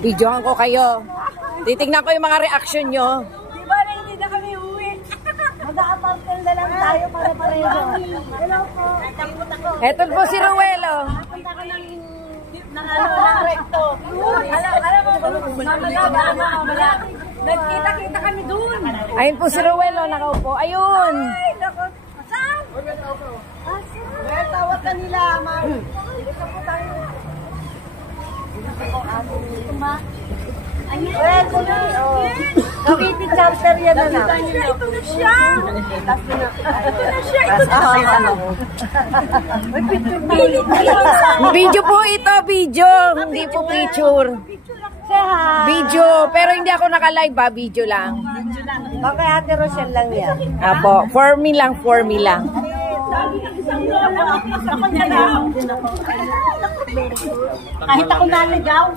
Videohan ko kayo. Titignan ko yung mga reaction nyo. Di ba na hindi na kami uwi? Mag-a-apartel na lang tayo para pareho. Hello po. Eto po si Ruelo. Punta ko ng recto. Alam mo, mamaya. Nagkita-kita kami dun. Ayun po si Ruelo, nakaupo. Ayun. Ay, naku. Saan? Well, tawag ka nila, ma'am. Dito po tayo. Well, Cavite chapter yan na na. Ito na siya. Ito na siya. Video po ito, video. Hindi po picture. Video. Pero hindi ako naka-live ba? Video lang. Okay, Ate Rochelle lang yan. Apo. For me lang, for me lang. Kahit ako naligaw.